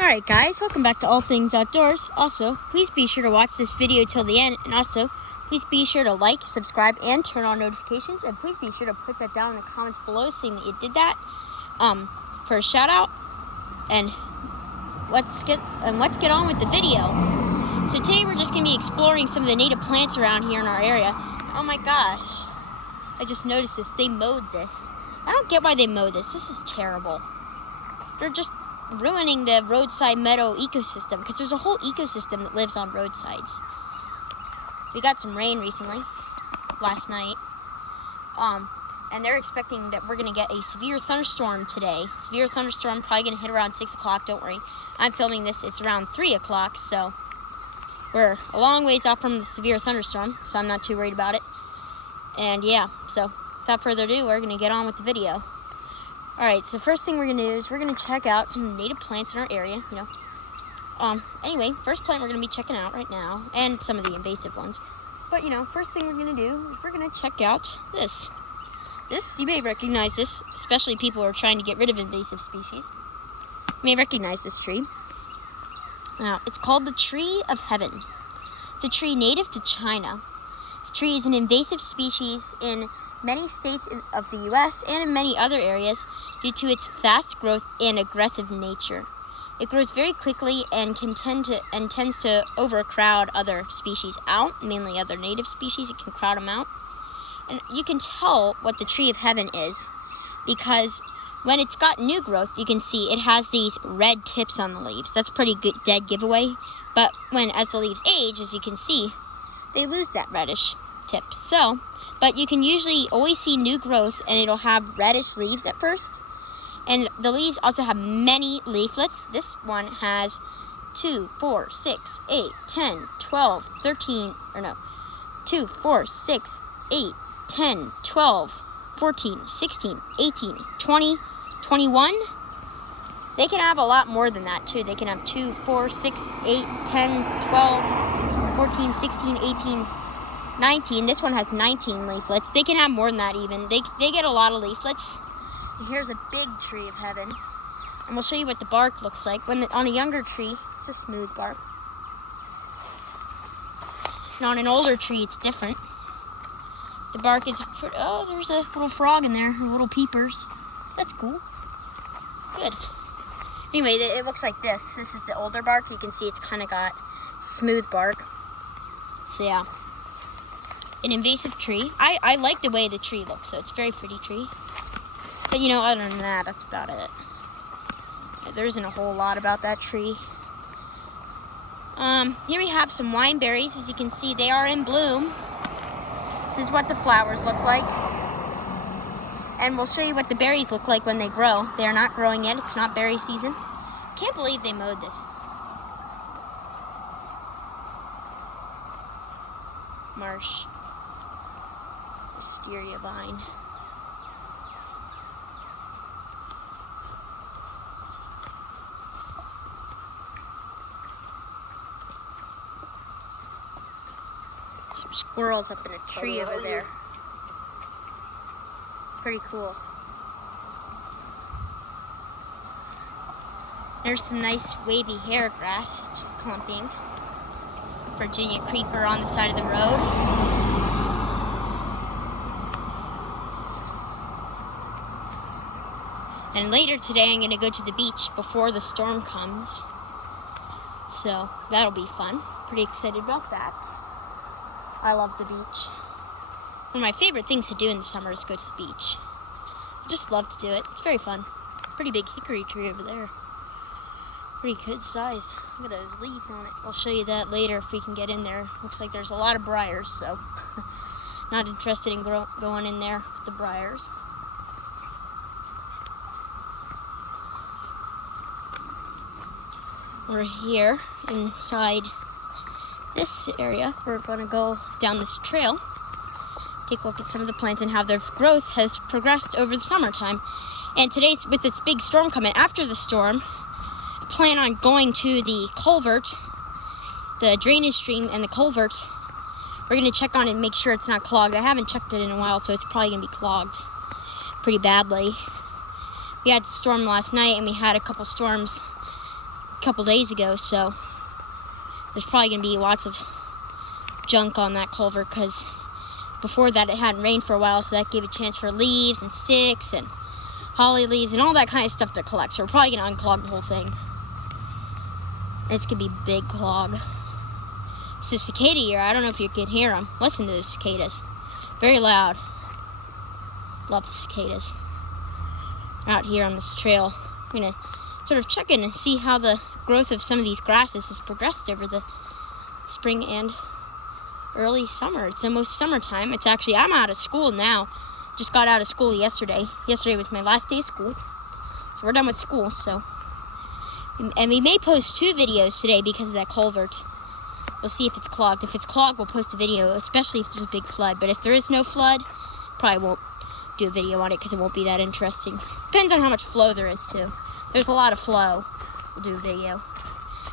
Alright guys, welcome back to All Things Outdoors. Also, please be sure to watch this video till the end, and also, please be sure to like, subscribe, and turn on notifications, and please be sure to put that down in the comments below saying that you did that for a shout out. And let's get on with the video. So today we're just going to be exploring some of the native plants around here in our area. Oh my gosh, I just noticed this. They mowed this. I don't get why they mowed this. This is terrible. They're just ruining the roadside meadow ecosystem, because there's a whole ecosystem that lives on roadsides. We got some rain recently, last night, and they're expecting that we're going to get a severe thunderstorm today. Severe thunderstorm, probably going to hit around 6 o'clock, don't worry. I'm filming this, it's around 3 o'clock, so we're a long ways off from the severe thunderstorm, so I'm not too worried about it. And yeah, so without further ado, we're going to get on with the video. Alright, so first thing we're going to do is we're going to check out some native plants in our area, Anyway, first plant we're going to be checking out right now, and some of the invasive ones. But, first thing we're going to do is we're going to check out this. This, you may recognize this, especially people who are trying to get rid of invasive species. You may recognize this tree. Now, it's called the Tree of Heaven. It's a tree native to China. This tree is an invasive species in many states of the U.S. and in many other areas due to its fast growth and aggressive nature. It grows very quickly and tends to overcrowd other species out, mainly other native species. It can crowd them out. And you can tell what the Tree of Heaven is because when it's got new growth, you can see it has these red tips on the leaves. That's pretty good dead giveaway. But as the leaves age, as you can see, they lose that reddish tip. But you can usually always see new growth, and it'll have reddish leaves at first. And the leaves also have many leaflets. This one has 2, 4, 6, 8, 10, 12, 13, 2, 4, 6, 8, 10, 12, 14, 16, 18, 20, 21. They can have a lot more than that too. They can have 2, 4, 6, 8, 10, 12, 14, 16, 18, 19. This one has 19 leaflets. They can have more than that even. They get a lot of leaflets. And here's a big Tree of Heaven. And we'll show you what the bark looks like. On a younger tree, it's a smooth bark. And on an older tree, it's different. The bark is pretty, oh, there's a little frog in there, little peepers. That's cool. Good. Anyway, it looks like this. This is the older bark. You can see it's kind of got smooth bark. So yeah. An invasive tree. I like the way the tree looks, so it's a very pretty tree. But other than that, that's about it. There isn't a whole lot about that tree. Here we have some wineberries. As you can see, they are in bloom. This is what the flowers look like. And we'll show you what the berries look like when they grow. They are not growing yet. It's not berry season. Can't believe they mowed this. Marsh. Wisteria vine. Some squirrels up in a tree over there. Pretty cool. There's some nice wavy hair grass, just clumping. Virginia creeper on the side of the road. And later today, I'm going to go to the beach before the storm comes. So that'll be fun. Pretty excited about that. I love the beach. One of my favorite things to do in the summer is go to the beach. I just love to do it. It's very fun. Pretty big hickory tree over there. Pretty good size. Look at those leaves on it. I'll show you that later if we can get in there. Looks like there's a lot of briars, so not interested in going in there with the briars. We're here inside this area. We're going to go down this trail, take a look at some of the plants and how their growth has progressed over the summertime. And today's with this big storm coming. After the storm, I plan on going to the culvert, the drainage stream and the culvert. We're going to check on it and make sure it's not clogged. I haven't checked it in a while, so it's probably going to be clogged pretty badly. We had a storm last night, and we had a couple storms couple days ago, so there's probably going to be lots of junk on that culvert because before that it hadn't rained for a while, so that gave a chance for leaves and sticks and holly leaves and all that kind of stuff to collect. So we're probably going to unclog the whole thing. It's going to be a big clog. It's the cicada here. I don't know if you can hear them. Listen to the cicadas. Very loud. Love the cicadas. Out here on this trail. I'm going to sort of check in and see how the growth of some of these grasses has progressed over the spring and early summer. It's almost summertime. It's actually, I'm out of school now. Just got out of school yesterday. Yesterday was my last day of school. So we're done with school, so. And we may post 2 videos today because of that culvert. We'll see if it's clogged. If it's clogged, we'll post a video, especially if there's a big flood. But if there is no flood, probably won't do a video on it because it won't be that interesting. Depends on how much flow there is, too. If there's a lot of flow, we'll do a video.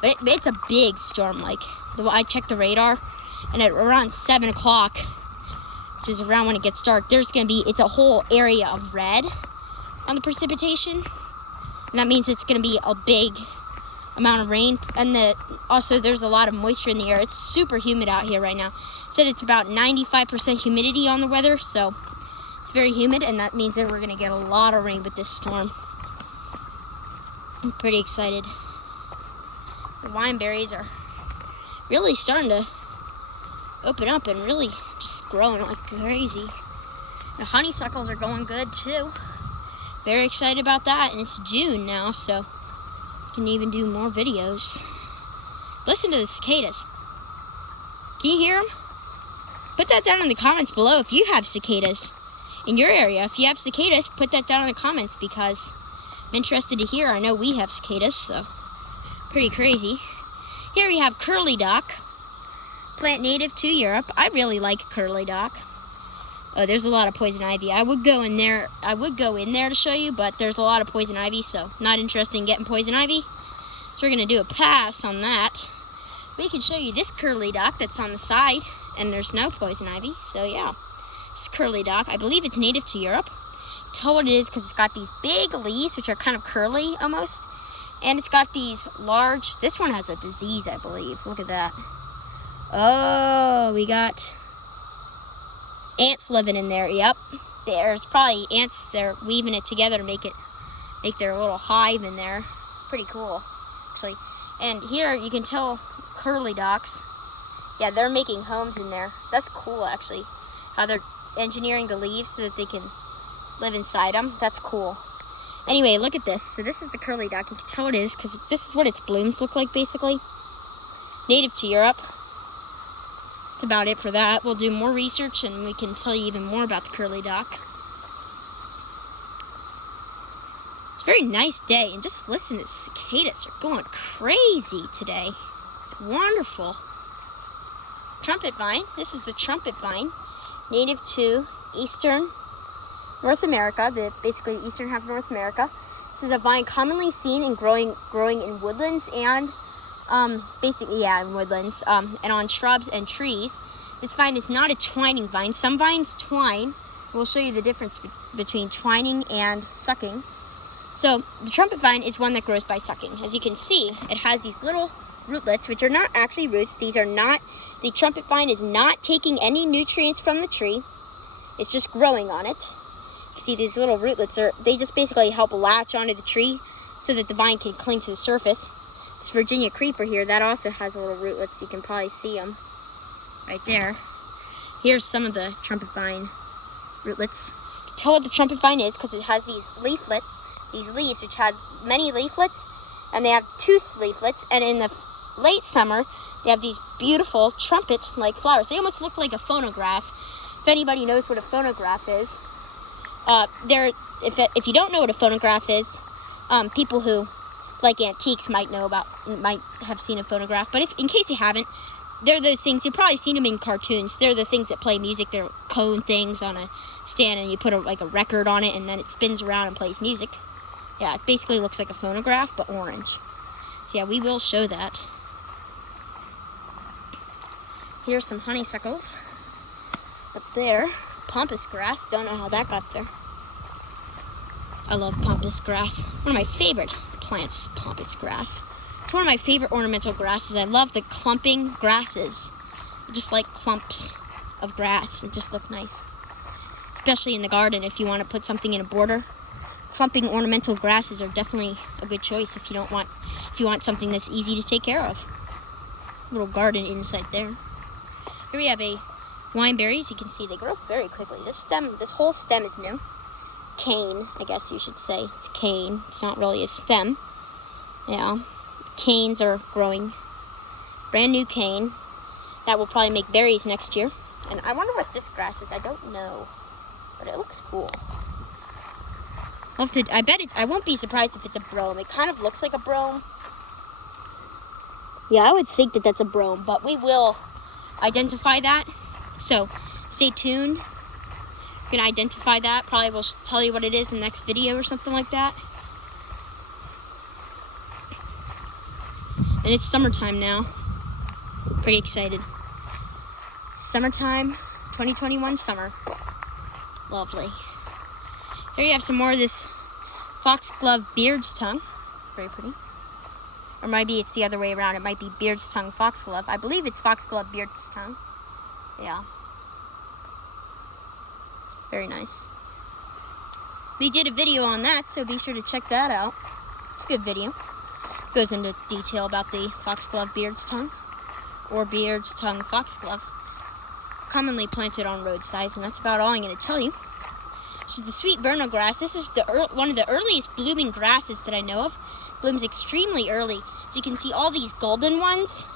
But it's a big storm. Like, I checked the radar, and at around 7 o'clock, which is around when it gets dark, there's going to be, it's a whole area of red on the precipitation. And that means it's going to be a big amount of rain. And also there's a lot of moisture in the air. It's super humid out here right now. It said it's about 95% humidity on the weather, so it's very humid, and that means that we're going to get a lot of rain with this storm. I'm pretty excited. The wineberries are really starting to open up and really just growing like crazy. The honeysuckles are going good too. Very excited about that, and it's June now, so I can even do more videos. Listen to the cicadas. Can you hear them? Put that down in the comments below if you have cicadas in your area. If you have cicadas, put that down in the comments because I'm interested to hear. I know we have cicadas, so pretty crazy. Here we have curly dock, plant native to Europe. I really like curly dock. Oh, there's a lot of poison ivy. I would go in there to show you, but there's a lot of poison ivy, so not interested in getting poison ivy. So we're gonna do a pass on that. We can show you this curly dock that's on the side, and there's no poison ivy, so yeah. It's curly dock. I believe it's native to Europe. Tell what it is because it's got these big leaves, which are kind of curly almost. And it's got these large, this one has a disease, I believe. Look at that. Oh, we got ants living in there. Yep, there's probably ants. They're weaving it together to make their little hive in there. Pretty cool, actually. And here you can tell curly docks. Yeah, they're making homes in there. That's cool, actually. How they're engineering the leaves so that they can live inside them. That's cool. Anyway, look at this. So this is the curly dock. You can tell it is because this is what its blooms look like, basically. Native to Europe. That's about it for that. We'll do more research and we can tell you even more about the curly dock. It's a very nice day, and just listen to the cicadas. Are going crazy today. It's wonderful. Trumpet vine. This is the trumpet vine, native to eastern North America, basically the eastern half of North America. This is a vine commonly seen and growing in woodlands and basically, yeah, in woodlands, and on shrubs and trees. This vine is not a twining vine. Some vines twine. We'll show you the difference between twining and sucking. So the trumpet vine is one that grows by sucking. As you can see, it has these little rootlets, which are not actually roots. These are not, the trumpet vine is not taking any nutrients from the tree. It's just growing on it. You see these little rootlets, they just basically help latch onto the tree so that the vine can cling to the surface. This Virginia creeper here, that also has little rootlets. You can probably see them right there. Here's some of the trumpet vine rootlets. You can tell what the trumpet vine is because it has these leaflets, these leaves, which has many leaflets, and they have toothed leaflets. And in the late summer, they have these beautiful trumpet-like flowers. They almost look like a phonograph. If anybody knows what a phonograph is, if you don't know what a phonograph is, people who like antiques might have seen a phonograph. But in case you haven't, they're those things, you've probably seen them in cartoons. They're the things that play music. They're cone things on a stand, and you put a record on it, and then it spins around and plays music. Yeah, it basically looks like a phonograph, but orange. So yeah, we will show that. Here's some honeysuckles up there. Pampas grass, don't know how that got there. I love pampas grass. One of my favorite plants, pampas grass. It's one of my favorite ornamental grasses. I love the clumping grasses. I just like clumps of grass. It just look nice. Especially in the garden if you want to put something in a border. Clumping ornamental grasses are definitely a good choice if you want something that's easy to take care of. Little garden insight there. Here we have a Wineberries. You can see they grow very quickly. This whole stem is new. Cane, I guess you should say. It's cane. It's not really a stem. Yeah. Canes are growing. Brand new cane. That will probably make berries next year. And I wonder what this grass is. I don't know. But it looks cool. I won't be surprised if it's a brome. It kind of looks like a brome. Yeah, I would think that that's a brome, but we will identify that. So stay tuned. We're gonna identify that. Probably will tell you what it is in the next video or something like that. And it's summertime now. Pretty excited. Summertime, 2021 summer. Lovely. Here you have some more of this Foxglove Beard's Tongue. Very pretty. Or maybe it's the other way around. It might be Beard's Tongue Foxglove. I believe it's Foxglove Beard's Tongue. Yeah. Very nice. We did a video on that, so be sure to check that out. It's a good video. Goes into detail about the Foxglove Beard's Tongue, or Beard's Tongue Foxglove. Commonly planted on roadsides, and that's about all I'm going to tell you. This is the sweet vernal grass. This is one of the earliest blooming grasses that I know of. Blooms extremely early. So you can see all these golden ones.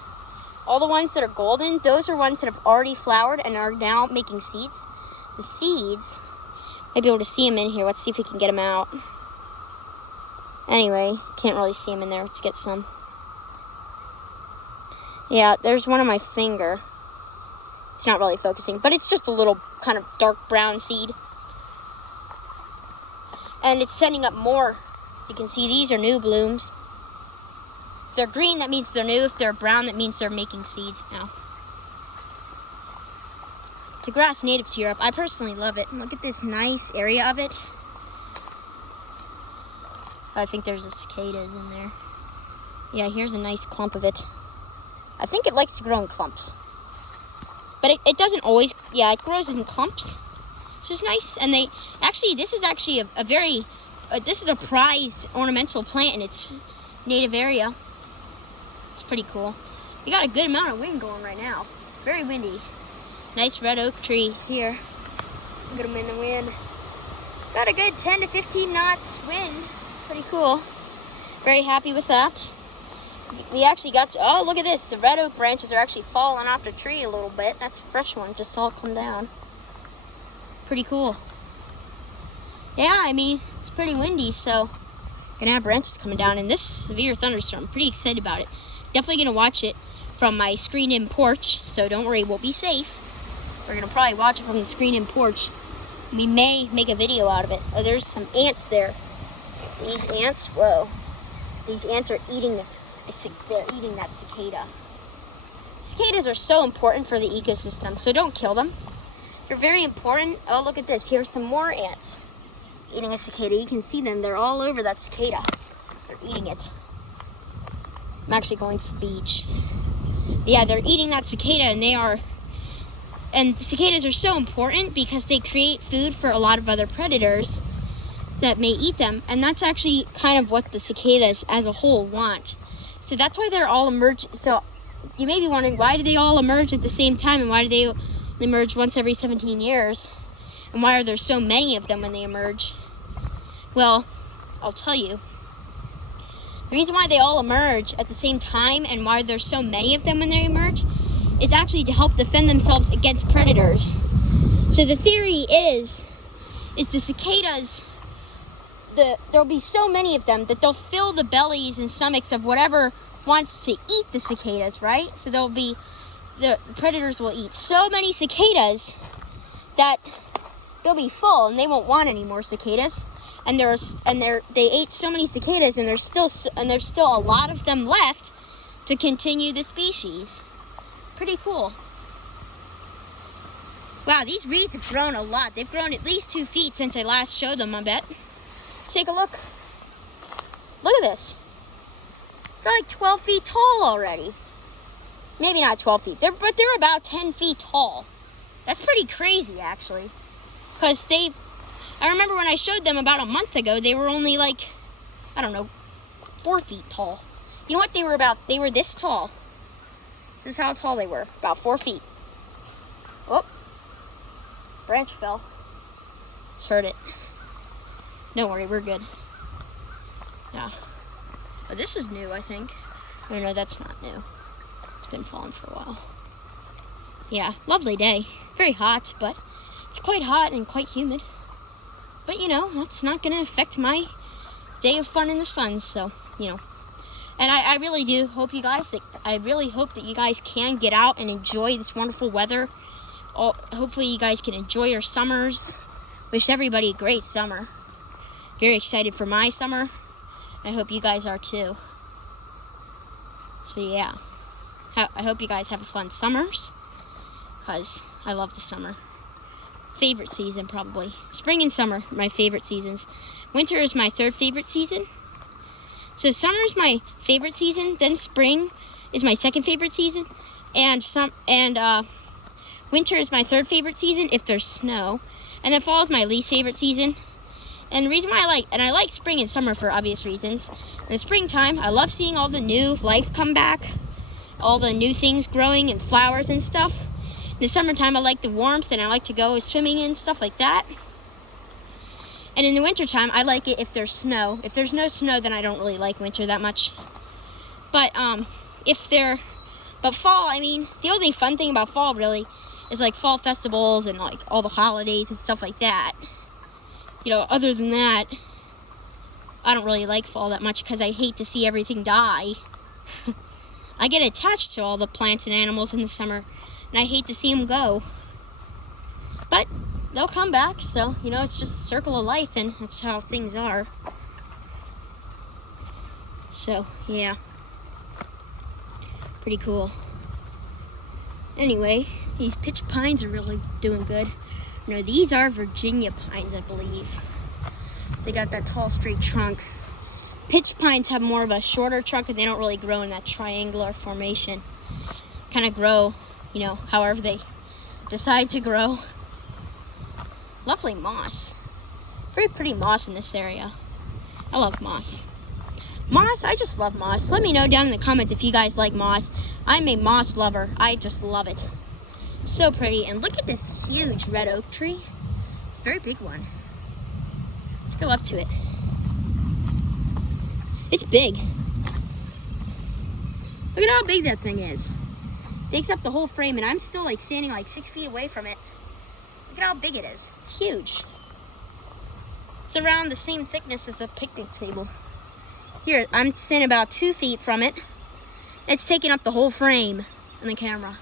All the ones that are golden, those are ones that have already flowered and are now making seeds. The seeds, might be able to see them in here. Let's see if we can get them out. Anyway, can't really see them in there. Let's get some. Yeah, there's one on my finger. It's not really focusing, but it's just a little kind of dark brown seed. And it's sending up more. So you can see these are new blooms. If they're green, that means they're new. If they're brown, that means they're making seeds now. It's a grass native to Europe. I personally love it. And look at this nice area of it. I think there's a cicadas in there. Yeah, here's a nice clump of it. I think it likes to grow in clumps. But it doesn't always, yeah, it grows in clumps, which is nice. And this is actually this is a prized ornamental plant in its native area. It's pretty cool. We got a good amount of wind going right now. Very windy. Nice red oak trees here. Look at them in the wind. Got a good 10 to 15 knots wind. Pretty cool. Very happy with that. We actually got to, oh, look at this. The red oak branches are actually falling off the tree a little bit. That's a fresh one. Just saw it come down. Pretty cool. Yeah, I mean, it's pretty windy, so gonna have branches coming down in this severe thunderstorm. Pretty excited about it. Definitely gonna watch it from my screen-in porch, so don't worry, we'll be safe. We're gonna probably watch it from the screen-in porch. We may make a video out of it. Oh, there's some ants there. These ants, whoa. These ants are eating that cicada. Cicadas are so important for the ecosystem, so don't kill them. They're very important. Oh, look at this. Here's some more ants eating a cicada. You can see them. They're all over that cicada. They're eating it. I'm actually going to the beach. But yeah, they're eating that cicada, and the cicadas are so important because they create food for a lot of other predators that may eat them, and that's actually kind of what the cicadas as a whole want. So that's why they're all emerging. So you may be wondering, why do they all emerge at the same time, and why do they emerge once every 17 years? And why are there so many of them when they emerge? Well, I'll tell you. The reason why they all emerge at the same time and why there's so many of them when they emerge is actually to help defend themselves against predators. So the theory is the cicadas, there'll be so many of them that they'll fill the bellies and stomachs of whatever wants to eat the cicadas, right? So the predators will eat so many cicadas that they'll be full and they won't want any more cicadas. And they ate so many cicadas, and there's still a lot of them left to continue the species. Pretty cool. Wow, these reeds have grown a lot. They've grown at least 2 feet since I last showed them, I bet. Let's take a look. Look at this. They're like 12 feet tall already. Maybe not 12 feet, but they're about 10 feet tall. That's pretty crazy, actually. Because I remember when I showed them about a month ago, they were only like, I don't know, 4 feet tall. You know what they were about? They were this tall. This is how tall they were, about 4 feet. Oh, branch fell. Just heard it. Don't worry, we're good. Yeah. But this is new, I think. Oh, no, that's not new. It's been falling for a while. Yeah, lovely day. Very hot, but it's quite hot and quite humid. But, you know, that's not going to affect my day of fun in the sun, so, you know. And I really do hope you guys, I really hope that you guys can get out and enjoy this wonderful weather. Hopefully you guys can enjoy your summers. Wish everybody a great summer. Very excited for my summer. I hope you guys are too. So yeah, I hope you guys have a fun summers, because I love the summer. Favorite season, probably. Spring and summer, my favorite seasons. Winter is my third favorite season. So summer is my favorite season, then spring is my second favorite season, and winter is my third favorite season if there's snow, and then fall is my least favorite season. And the reason why I like spring and summer for obvious reasons. In the springtime, I love seeing all the new life come back, all the new things growing and flowers and stuff. In the summertime, I like the warmth and I like to go swimming and stuff like that. And in the wintertime, I like it if there's snow. If there's no snow, then I don't really like winter that much. But fall, I mean, the only fun thing about fall really is like fall festivals and like all the holidays and stuff like that. You know, other than that, I don't really like fall that much because I hate to see everything die. I get attached to all the plants and animals in the summer, and I hate to see them go. But they'll come back, so, you know, it's just a circle of life, and that's how things are. So, yeah. Pretty cool. Anyway, these pitch pines are really doing good. No, these are Virginia pines, I believe. So they got that tall, straight trunk. Pitch pines have more of a shorter trunk, and they don't really grow in that triangular formation. Kind of grow, you know, however they decide to grow. Lovely moss. Very pretty moss in this area. I love moss. Moss, I just love moss. Let me know down in the comments if you guys like moss. I'm a moss lover. I just love it. So pretty. And look at this huge red oak tree. It's a very big one. Let's go up to it. It's big. Look at how big that thing is. Takes up the whole frame, and I'm still like standing like 6 feet away from it. Look at how big it is. It's huge. It's around the same thickness as a picnic table. Here, I'm standing about 2 feet from it. It's taking up the whole frame in the camera.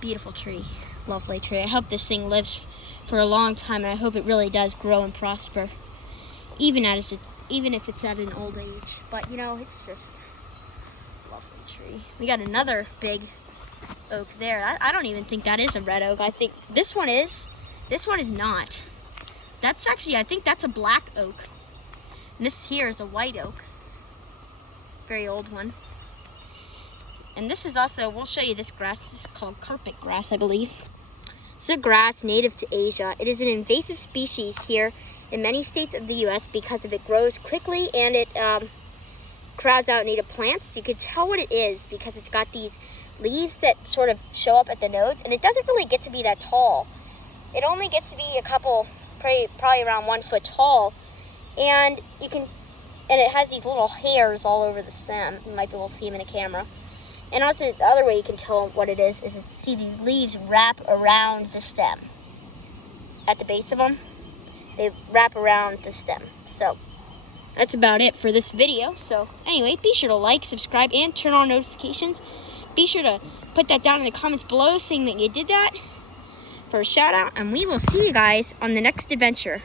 Beautiful tree. Lovely tree. I hope this thing lives for a long time, and I hope it really does grow and prosper. Even if it's at an old age. But, you know, it's just a lovely tree. We got another big oak there. I don't even think that is a red oak. I think this one is. This one is not. That's actually, I think that's a black oak. And this here is a white oak. Very old one. And this is also, we'll show you this grass. This is called carpet grass, I believe. It's a grass native to Asia. It is an invasive species here in many states of the U.S. because of it grows quickly and it crowds out native plants. You can tell what it is because it's got these leaves that sort of show up at the nodes, and it doesn't really get to be that tall. It only gets to be a couple, probably around 1 foot tall, and it has these little hairs all over the stem. You might be able to see them in a camera. And also, the other way you can tell what it is to see the leaves wrap around the stem. At the base of them, they wrap around the stem. So, that's about it for this video. So, anyway, be sure to like, subscribe, and turn on notifications. Be sure to put that down in the comments below saying that you did that for a shout out. And we will see you guys on the next adventure.